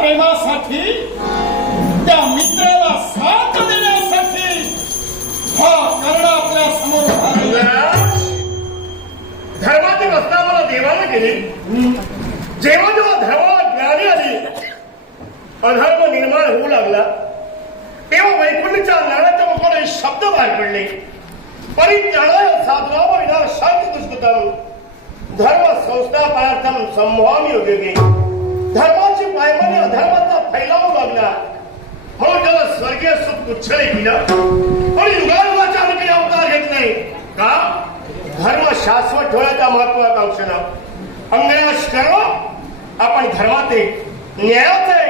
प्रेमासाठी, त्या मित्राला साथ देण्यासाठी हा कर्ण आपल्या समोर धर्माची प्रस्तावना देवाने केली. जेव्हा जेव्हा धर्माला ज्ञानी आली, अधर्म निर्माण होऊ लागला, तेव्हा वैकुंठच्या नाण्याच्या मुखाने शब्द बाहेर पडले. परिज्ञानाय साधनाम विना शांती दुष्कृतम धर्म संस्थापनार्थम संभवामी उद्योगे. धर्माची पायमनी अधर्माचा फैलावू लागला, म्हणून त्याला स्वर्गीय सुख तुच्छळे केलं. पण युगायुगाच्या आम्ही काही अवतार घेतले का? धर्म शाश्वत ठेवण्याच्या महत्वाकांक्षेनं अंगराज करो. आपण धर्माचे न्यायाचे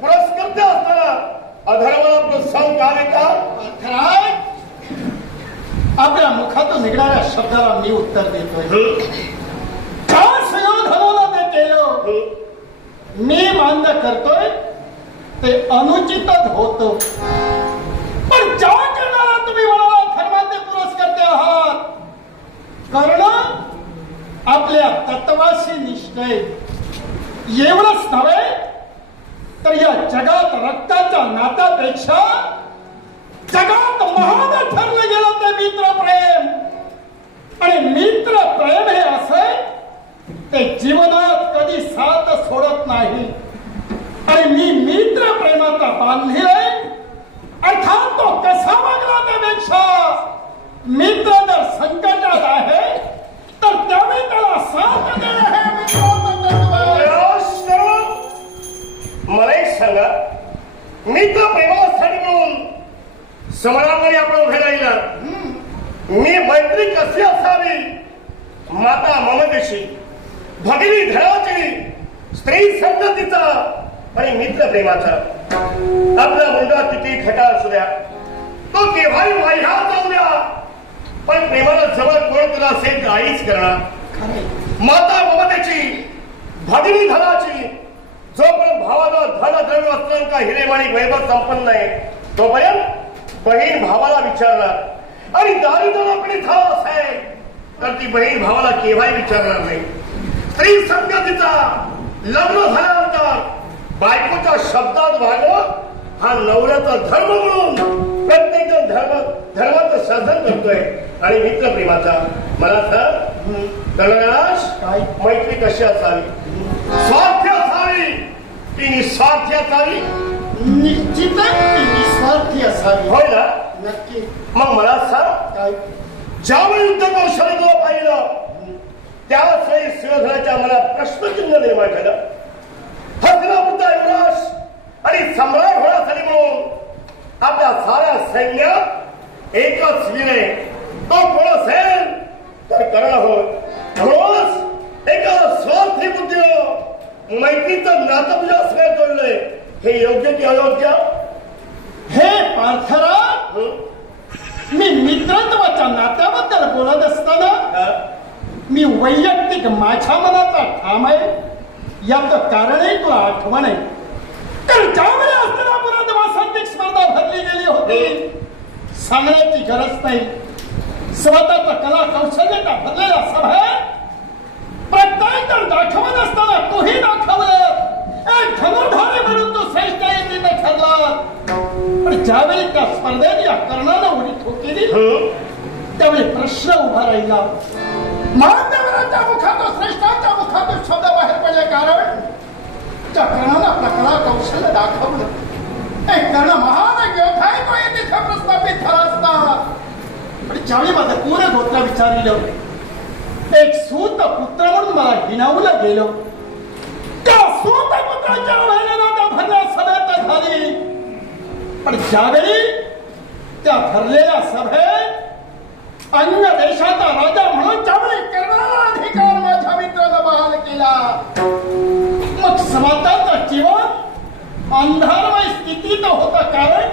पुरस्कर्ते असताना अधर्माला प्रोत्साहन का देता? आपल्या मुखातून निघणाऱ्या शब्दाला मी उत्तर देतोय. का सुयोधनाला ते केलं मी मान्य करतोय, ते अनुचितच होतं. पण ज्या करणारा तुम्ही म्हणाला धर्माचे पुरस्कर्ते आहात, कर्ण आपल्या तत्वाशी निष्ठय. एवढंच नव्हे तर या जगात रक्ताच्या नात्यापेक्षा जगात महान ठरलं गेलं ते मित्र प्रेम. आणि मित्र प्रेम हे असे ते जीवनात कधी साथ सोडत नाही. आणि मी मित्र प्रेमाचा बांधील आहे. अर्थात तो कसा वागला त्यापेक्षा मित्र जर संकटात आहे तर त्यावेळी त्याला साथ देणं हे मला एक सांगा, मित्र प्रेमासाठी म्हणून समरांगणी आपण उभे राहिला. मी मैत्री कशी असावी? माता ममतेची, भगिनी धनाची, स्त्री संततीचा आणि मित्र प्रेमाचा. आपला मुलगा किती खटा असू द्या, तो केव्हाही वाह्यात जाऊ द्या, पण प्रेमाला जवळ कोण तुला असेल तर आईच करणार. माता ममतेची, भगिनी धनाची, जोपर्यंत भावाला धन द्रव्य असलं का हिरेमाणी वैभव संपन्न आहे तोपर्यंत बहीण भावाला विचारणार. आणि दारिद्र्याला पीडित असेल तर ती बहीण भावाला केव्हाही विचारणार नाही. स्त्री संगतीचा लग्न झाल्यानंतर बायकोच्या शब्दात वागणं हा नवऱ्याचा धर्म म्हणून प्रत्येक जण धर्माचं साधन करतोय. आणि मित्र प्रेमाचा मला सांग, मैत्री कशी असावी? स्वार्थ असावी की निस्वार्थी असावी? निश्चितच निस्वार्थी असावी. होय ना? नक्की. मग मला सांग, ज्यावेळी युद्ध कौशल्य पाहिलं त्याच वेळी सुयोधनाच्या मनात प्रश्नचिन्ह निर्माण झालं. हस्तिनापूरचा युवराज आणि सम्राट होण्यासाठी म्हणून आपल्या साऱ्या सैन्यात एकच वीर आहे, तो कोण असेल तर कर्ण होय. म्हणूनच एका स्वार्थी बुद्धीनं मैत्रीचं नातं तुझ्या सगळ्यात जोडलंय. हे योग्य की अयोग्य? हे पार्थराज, मी मित्रत्वाच्या नात्याबद्दल बोलत असताना मी वैयक्तिक माझ्या मनाचा ठाम आहे याचं कारणही तुला आठवण आहे. तर ज्यावेळी हस्तिनापुरात वासंतिक स्पर्धा भरली गेली होती, सांगण्याची गरज नाही, स्वतःचं कला कौशल्याचा भरलेला सभेत प्रत्येक जण दाखवत असताना तूही दाखवलं. एक धनुर्धारी म्हणून तू श्रेष्ठ येते ठरला. पण ज्यावेळी त्या स्पर्धेत या कर्णाला उडी ठोकेली त्यावेळी प्रश्न उभा राहिला. मान्यवरांच्या मुखातून श्रेष्ठांच्या मुखातून शब्द बाहेर पडले, कारण त्या कर्णाला आपला कला कौशल्य दाखवलं. एक कर्ण महान योद्धा आहे, तो येथे प्रस्थापित झाला असता. पण ज्यावेळी माझं पूर्ण गोत्र विचारलं, एक सूत पुत्र म्हणून मला हिणावलं गेलं. त्या सूत पुत्राच्या महिन्याला त्या भरल्या सभेत झाली. पण ज्यावेळी त्या भरलेल्या सभेत अन्य देशाचा राजा म्हणून ज्यावेळी कर्णाला अधिकार माझ्या मित्राला बहाल केला, मग स्वतःचं जीवन अंधारमय स्थितीत होतं. कारण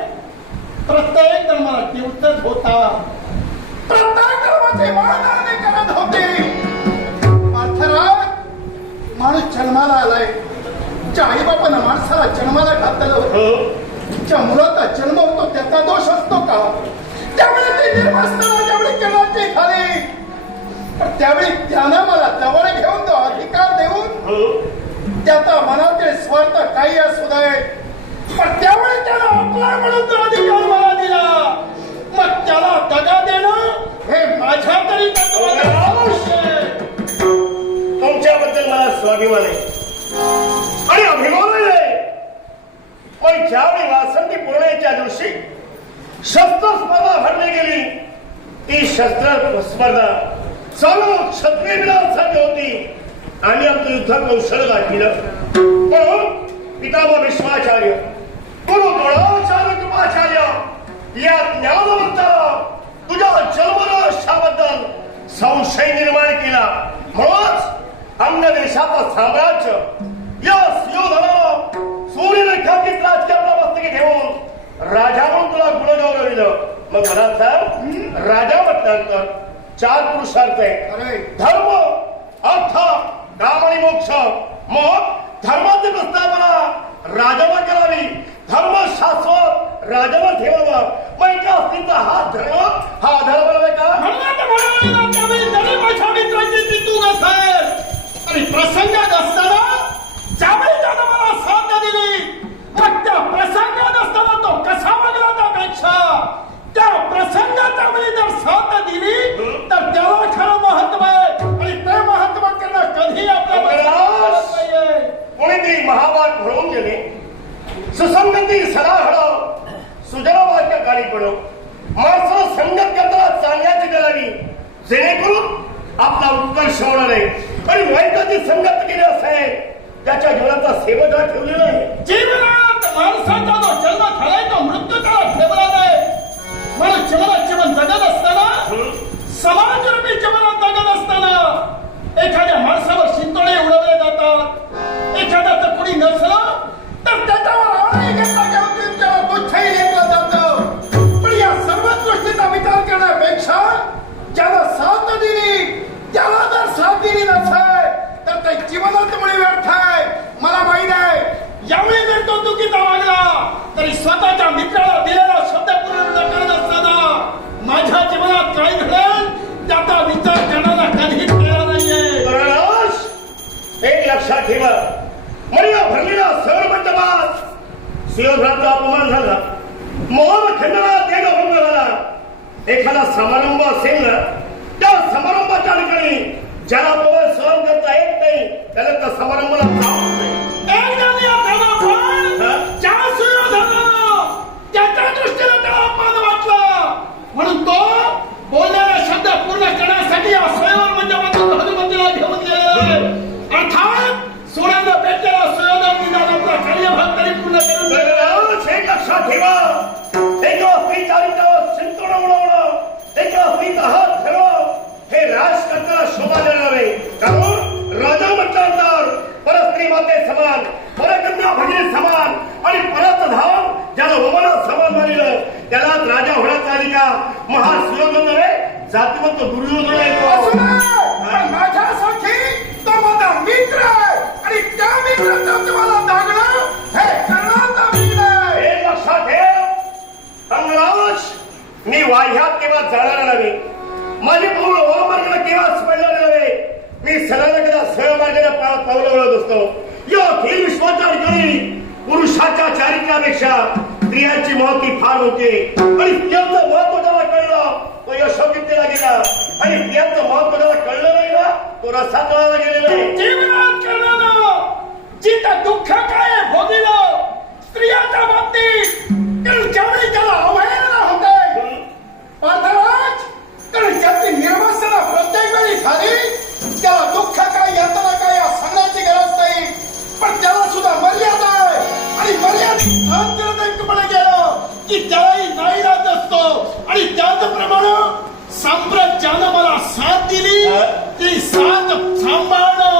प्रत्येक धर्माला देवतच होता, प्रत्येक धर्माचे मानाने करत होते. अर्थात माणूस जन्माला आलाय, ज्या आई बापानं माणसाला जन्माला घातलं, ज्या मुलाचा जन्म होतो त्याचा दोष असतो का? त्यावेळी ते निर्वस्त्र ज्यावेळी जन्माची झाली, त्यावेळी त्यानं मला जवळ घेऊन तो अधिकार देऊन त्याचा मनातील स्वार्थ काही असू दे, पण त्यावेळी त्याला आपला म्हणून तो अधिकार मला दिला. मग त्याला दगा देणं हे माझ्या तरी तत्वाला आवश्यक आहे. तुमच्याबद्दल मला स्वाभिमान आहे आणि अभिमान आहे. पण ज्यावेळी वासंती पौर्णिमेच्या दिवशी शस्त्र स्पर्धा भरली गेली, ती शस्त्र स्पर्धा सर्व क्षत्रिय वीरांसाठी होती आणि आमचं युद्ध कौशल्य दाखविलं. म्हणून पितामह भीष्माचार्य, गुरु द्रोणाचार्य, कृपाचार्य या ज्ञानवंताला तुझ्या जन्मरहस्याबद्दल संशय निर्माण केला. म्हणूनच अन्य देशाचं साम्राज्य या सुयोधनाला सूर्यरेखांकित राजकीय मस्तकी घेऊन राजा म्हणून तुला गुणगौरविलं. मग मला सांग, राजा म्हटल्यानंतर 4 पुरुषार्थ आहे: धर्म, अर्थ, काम आणि मोक्ष. मग धर्माची प्रस्तावना राजाला करावी, धर्म शाश्वत राजाला ठेवावा. मग एका स्त्रीचा हा धर्म, हा आधार बनवाय का? आणि प्रसंगात असताना ज्यावेळी त्यानं मला साथ दिली, मग त्या प्रसंगात असताना तो कसा वागला त्यापेक्षा त्या प्रसंगात त्यावेळी जर साथ दिली तर त्याला खरं महत्व आहे. आणि ते महत्व करणं कधी आपल्या कोणी ती महाभारत म्हणून गेले, सुसंगती सदा हळव, सुजला वाक्य गाडी पडव. माणसाला संगत करताना चांगल्याची करावी, जेणेकरून आपला उत्कर्ष होणार आहे. आणि वाईटाची संगत केली असेल, त्याच्या जीवनाचा सेवजा ठेवलेला आहे. जीवनात माणसाचा जो जन्म झालाय तो मृत्यू त्याला ठेवला नाही. म्हणून जीवन जगत असताना, समाजरूपी जीवनात जगत असताना एखाद्या माणसावर शिंतोडे उडवले जातात. एखाद्याचं कुणी नसलं तर त्याच्यावर आळी घेतला जाऊन त्याला तुच्छही लेखलं जातं. पण या सर्वच गोष्टीचा विचार करण्यापेक्षा ज्याला साथ दिली त्याला जर साथ दिली नसेल तर ते जीवनात मुळे व्यर्थ आहे. मला माहित आहे, यावेळी जर तो चुकीचा वागला तरी स्वतःच्या मित्राला दिलेला शब्द पूर्ण न करत असताना माझ्या जीवनात काय घडेल त्याचा विचार करण्याला कधीच केला नाहीये. एक लक्षात ठेवा, मर्या भरलेला सर मंडपात सुयोधनाचा अपमान झाला, मोहन खंडनात देह भंग झाला. एखादा समारंभ असेल ना, त्या समारंभाच्या ठिकाणी ज्याला पवन सहन करता येत नाही त्याला त्या समारंभाला जावं नाही. त्याच्या दृष्टीने त्याला अपमान वाटला म्हणून तो बोललेला शब्द पूर्ण करण्यासाठी या स्वयंवर मंडपातून हनुमंतीला घेऊन गेले. अर्थात सोन्याला भेटलेला सुयोधन निदान आपला कार्यभाग तरी पूर्ण करून एक लक्षात ठेवा, एका स्त्रीच्या रित्यावर शिंतोडं उडवणं, एका स्त्रीचा हात धरणं हे राजकर्त्याला शोभा देणार आहे. कारण राजा म्हटल्यानंतर परस्त्री माते समान, परकन्या भगिनी समान आणि परत धाम ज्याला वमनात समान मानिलं त्यालाच राजा होण्याचा अधिकार महासुयोधन नव्हे, जातिवंत दुर्योधन आहे. माझ्यासाठी तो माझा मित्र आहे आणि त्या मित्राच्या तुम्हाला दागणं हे करण्याचा मित्र आहे. हे लक्षात ठेव अंगराज, मी वाह्यात केव्हा जाणार नव्हे, माझे पाऊल वामार्गाला केव्हा पडणार नव्हे. मी सगळ्यांना सहमार्गाला पाऊल वळत असतो. या खेळ विश्वाच्या ठिकाणी पुरुषाच्या चारित्र्यापेक्षा स्त्रियांची महत्त्व फार होते. आणि स्त्रियांचं महत्व ज्याला कळलं तो यशोविद्येला गेला आणि स्त्रियांचं महत्व ज्याला कळलं नाही ना तो रसातळाला गेलेला आहे. जीवनात करणारं जिथं दुःख काय भोगलं स्त्रियांच्या बाबतीत ज्यावेळी त्याला अवहेलना होते पार्थराज, तर त्याची निर्वसना प्रत्येक वेळी झाली. त्याला दुःख काय यातना काय या सांगण्याची गरज नाही, पण त्याला सुद्धा मर्यादा आहे. आणि मर्यादित सहन करण्याकडे गेलं की त्यालाही नाईलाज असतो. आणि त्याचप्रमाणे साम्राज्यानं मला साथ दिली ती साथ सांभाळणं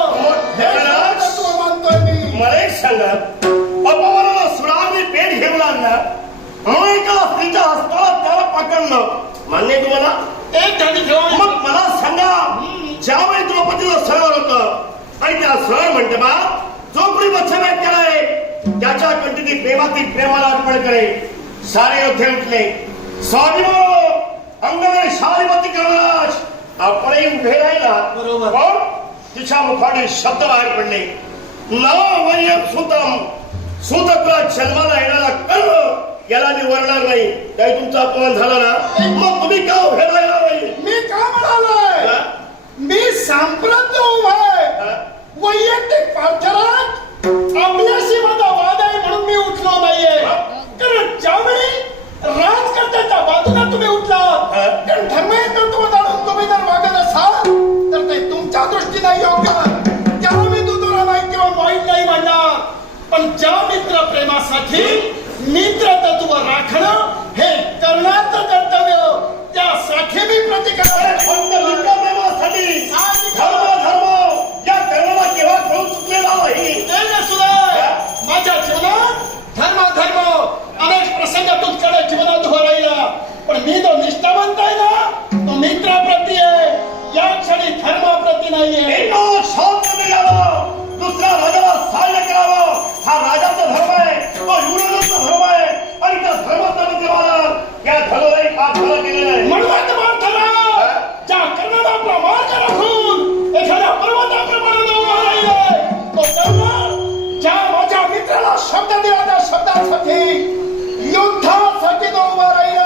मानतोय मी. मला एक सांगा, अपमानाला सुडावणी पेट घेऊ लागला म्हणून एका स्त्रीच्या हस्ताला त्याला पकडलं, मान्य तुम्हाला? एक झाली घेऊन मग मला सांगा, ज्यावेळी द्रौपदीला सहन होतं आणि त्या सहन म्हणते बा जो कोणी मत्स्यभेद केलाय त्याच्या कंठी ती प्रेमातील प्रेमाला अर्पण करे. सारे योद्धे उठले, स्वाभिमान अंगणे शालिमती करणास आपणही उभे राहिला. बरोबर. पण तिच्या मुखाने शब्द बाहेर पडले, नावय्यम सुतम सुतकुला जन्माला येणारा कर्ण याला मी वरणार नाही. काही तुमचा अपमान झाला ना मग तुम्ही का उभेला येणार नाही? मी का म्हणालोय? मी सांप्रत उभाय वैयक्तिक पार्थरात आपल्याशी माझा वाद आहे म्हणून मी उठलो नाहीये. कारण ज्यावेळी राजकर्त्याच्या बाजूला तुम्ही उठलात कारण धर्महिंदुत्व जाणून तुम्ही जर वागत असाल तर ते तुमच्या दृष्टीने योग्य. त्याला मी दुजोरा नाही किंवा वाईट नाही म्हणणार. पण ज्या मित्र प्रेमासाठी मित्र तत्व राखणं हे करण्याचं कर्तव्य त्यासाठी मी प्रतिकार. फक्त मित्र प्रेमासाठी धर्म या कर्माला केव्हा कळून चुकलेला नाही. माझ्या जीवनात धर्म अनेक प्रसंगातून कडे जीवनात उभा राहिला. पण मी जो निष्ठावंत आहे ना तो मित्राप्रती आहे. या क्षणी धर्माप्रती नाहीये. शांत मिळावं दुसऱ्या राजाला सहाय्य करावं हा राजाचा धर्म आहे. तो युवराजाचा धर्म आहे. आणि त्या धर्माचा देवाला या धर्माने फार धर्म केलेला आहे. म्हणून ज्या कर्णाला आपला मार्ग राखून एखाद्या पर्वताप्रमाणे उभा राहिलाय तो कर्ण ज्या माझ्या मित्राला शब्द दिला त्या शब्दासाठी युद्धासाठी तो उभा राहिलाय.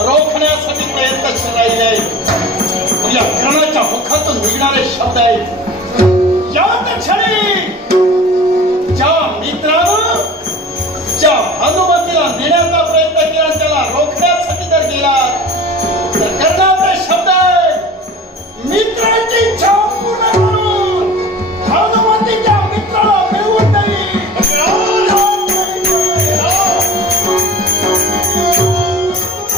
रोखण्यासाठी प्रयत्नशील राहिले. या कर्णाच्या मुखातून निघणारे शब्द आहेत. याच क्षणी ज्या मित्रानं ज्या भानुमतीला नेण्याचा प्रयत्न केला त्याला रोखण्यासाठी जर गेला